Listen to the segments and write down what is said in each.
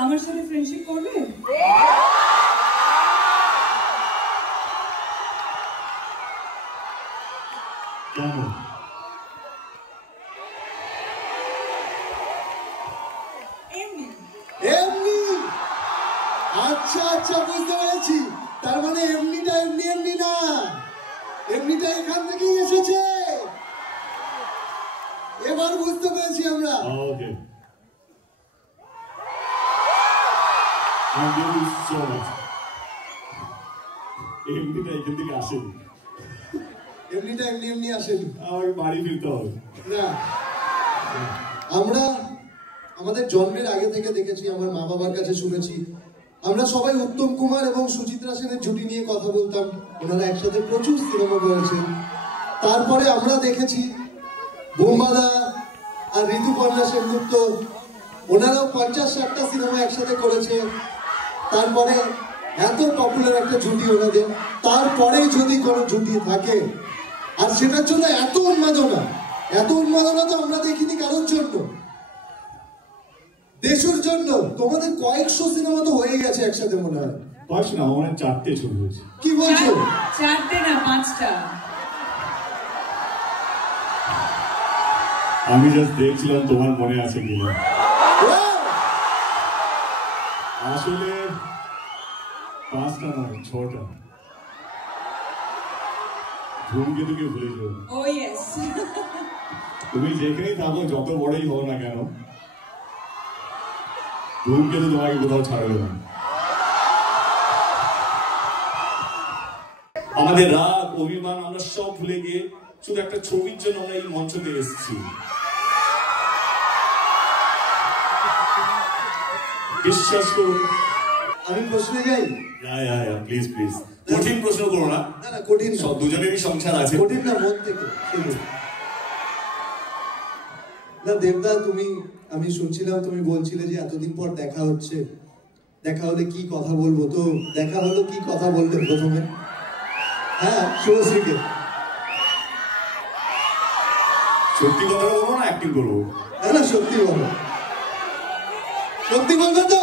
আমার সাথে ফ্রেন্ডশিপ করবে? কেন? এমনি। আচ্ছা আচ্ছা, বুঝতে পেরেছি। তার মানে এমনিটা এমনি এমনি না, এমনিটা এখান থেকেই এসেছে। এবার বুঝতে পেরেছি আমরা। ওকে, থ্যাংক ইউ সো মাচ। এমনিটা এখান থেকে আসেনি, এমনিটা এমনি এমনি আসেনি। আমাকে বাড়ি ফিরতে হবে না, আমরা আমাদের জন্মের আগে থেকে দেখেছি, আমার মা বাবার কাছে শুনেছি, আমরা সবাই উত্তম কুমার এবং সুচিত্রা সেনের জুটি নিয়ে কথা বলতাম। ওনারা একসাথে প্রচুর সিনেমা করেছেন। তারপরে আমরা দেখেছি বোম্বাদা আর ঋতুপর্ণা সেনগুপ্ত, ওনারাও 50-60টা সিনেমা একসাথে করেছে। তারপরে এত পপুলার একটা জুটি ওনাদের, তারপরে যদি কোনো জুটি থাকে আর সেটার জন্য এত উন্মাদনা তো আমরা দেখিনি কারোর জন্য, দেশের জন্য। তোমাদের কয়েকশো সিনেমা তো হয়ে গেছে একসাথে, মনে হয়। কয়েকশো না, আমার 4টে ছবি হয়েছে। কি বলছো? 4টে না 5টা। আমি জাস্ট দেখছিলাম তোমার মনে আছে কিনা। আসলে 5টা নয়, 6টা। ধূমকেতুকে ভুলে যাও। ও ইয়েস। তুমি যেখানেই থাকো, যত বড়ই হও না কেন, ধূমকেতু তোমাকে কোথাও ছাড়বে না। আমাদের রাগ, অভিমান আমরা সব ভুলে গিয়ে শুধু একটা ছবির জন্য আমরা এই মঞ্চতে এসেছি। বিশ্বাস করুন। আমি প্রশ্নে যাই? প্লিজ প্লিজ, কঠিন প্রশ্ন করো না। না কঠিন, সব দুজনেরই সংসার আছে। কঠিন না, মন থেকে। না দেবদা, আমি শুনছিলাম তুমি বলছিলে যে এতদিন পর দেখা হচ্ছে, দেখা হলে কি কথা বলবো, তো দেখা হলো, কি কথা বললে প্রথমে? হ্যাঁ, শুভশ্রীকে। সত্যি কথা বলবো না অ্যাক্টিং করবো? না সত্যি বলো, সত্যি বলবে তো?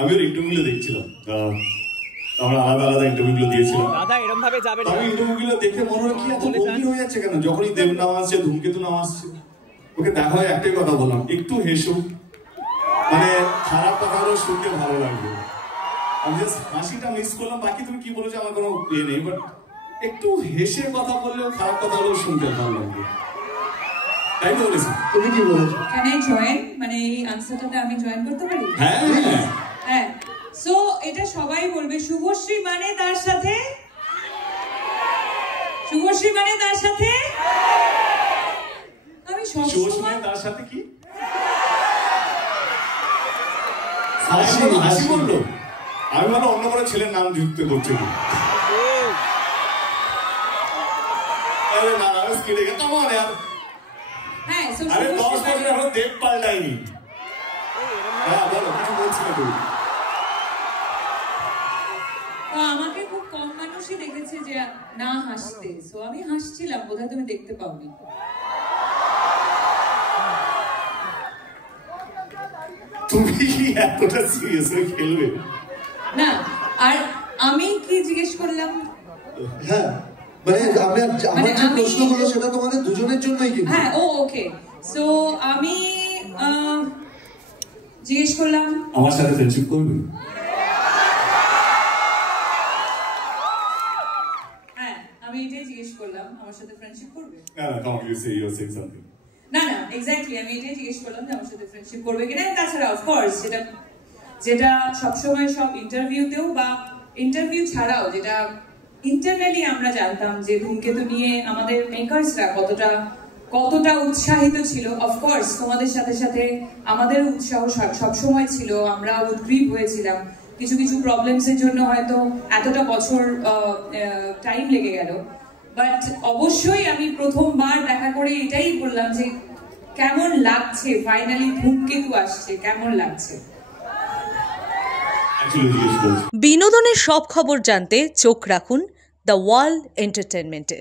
আমি ওর ইন্টারভিউগুলো দেখছিলাম, আমরা আলাদা আলাদা ইন্টারভিউগুলো দিয়েছিলাম। আমি ইন্টারভিউগুলো দেখে মনে হয় কি এত গম্ভীর হয়ে যাচ্ছে কেন? যখনই দেব নাম আসছে, ধূমকেতু নাম আসছে, ওকে দেখা হয় একটাই কথা বললাম, একটু হেসো, মানে খারাপ কথাগুলো শুনতে ভালো লাগবে। আমি জাস্ট হাসিটা মিস করলাম, বাকি তুমি কি বলেছো আমার কোনো ইয়ে নেই, বাট একটু হেসে কথা বললেও খারাপ কথাগুলো শুনতে ভালো লাগবে। তাই তো বলেছি? তুমি কি বলেছো? ক্যান আই জয়েন, মানে এই আনসারটাতে আমি জয়েন করতে পারি? হ্যাঁ হ্যাঁ। সো এটা সবাই বলবে, শুভশ্রী মানে তার সাথে, শুভশ্রী মানে তার সাথে। আমি সবসময় তার সাথে কি হাসি বললো? আমি মানে অন্য কোনো ছেলের নাম যুক্ত করছি না। হ্যাঁ, আরে 10 বছর এখন দেব পাল্টাইনি। হ্যাঁ বলো, কিছু বলছিলে তুমি? আমাকে খুব কম মানুষই দেখেছে যে না হাসতে, সো আমি হাসছিলাম, বোধহয় তুমি দেখতে পাওনি। তুমি কি এতটা সিরিয়াস হয়ে খেলবে? না, আর আমি কি জিজ্ঞেস করলাম? হ্যাঁ, মানে আমার যে প্রশ্নগুলো সেটা তোমাদের দুজনের জন্যই কিন্তু। হ্যাঁ, ওকে। সো আমি জিজ্ঞেস করলাম আমার সাথে ফ্রেন্ডশিপ করবে? হ্যাঁ, আমি এটাই জিজ্ঞেস করলাম, আমার সাথে ফ্রেন্ডশিপ করবে? না come you say you saying something. না এক্স্যাক্টলি আমি এটাই জিজ্ঞেস করলাম যে আমার সাথে ফ্রেন্ডশিপ করবে কিনা। তাছাড়া অফকোর্স যেটা সবসময় সব ইন্টারভিউতেও বা ইন্টারভিউ ছাড়াও যেটা ইন্টারনালি আমরা জানতাম যে ধূমকেতু নিয়ে আমাদের মেকার্সরা কতটা উৎসাহিত ছিল। অফকোর্স তোমাদের সাথে সাথে আমাদের উৎসাহ সবসময় ছিল, আমরা উদ্গ্রীব হয়েছিলাম। কিছু প্রবলেমসের জন্য হয়তো এতটা বছর টাইম লেগে গেল, বাট অবশ্যই আমি প্রথমবার দেখা করে এটাই বললাম যে কেমন লাগছে, ফাইনালি ধূমকেতু আসছে, কেমন লাগছে। বিনোদনের সব খবর জানতে চোখ রাখুন দ্য ওয়ার্ল্ড এন্টারটেইনমেন্টে।